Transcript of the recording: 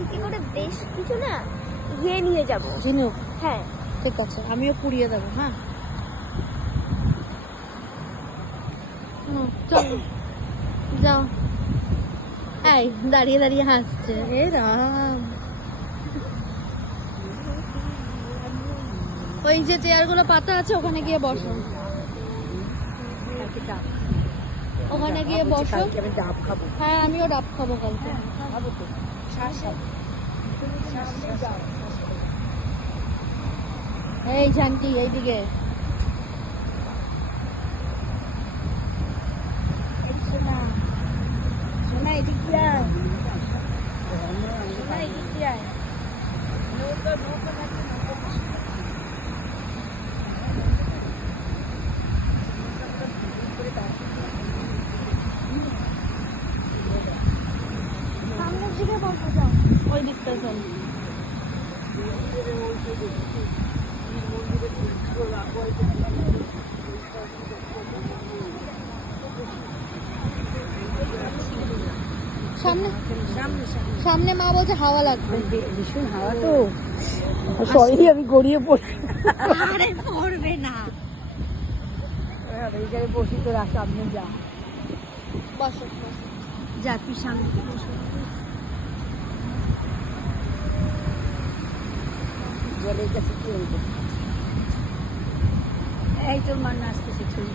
থেকে করে বেশ কিছু না নিয়ে যাবো। ঝিনুক, হ্যাঁ ঠিক আছে, আমিও কুড়িয়ে দেবো। হ্যাঁ, চলো যাও। এই দাঁড়িয়ে দাঁড়িয়ে হাসছে, এ রাম। ওই যে চেয়ারগুলো পাতা আছে ওখানে গিয়ে বসো, ওখানে গিয়ে বসো। আমি ডাব খাবো। হ্যাঁ, আমিও ডাব খাবো কালকে। এই ঝান্টি এইদিকে। সোনা এদিক দিয়ে আয়। সোনা এদিক দিয়ে আয়। সামনের দিকে বসে যাও। ওই দিকটা চল। সামনে সামনে মা বলছে হাওয়া লাগবে। ভীষণ হাওয়া তো, সরি আমি গড়িয়ে পড়ি। আরে পড়বে না, এই জায়গায় বসি, তোরা সামনে যা, বসো যা তুই সামনে বসো। জলের কাছে কি হইবে? এই তোর মা নাচতেছে ছবি।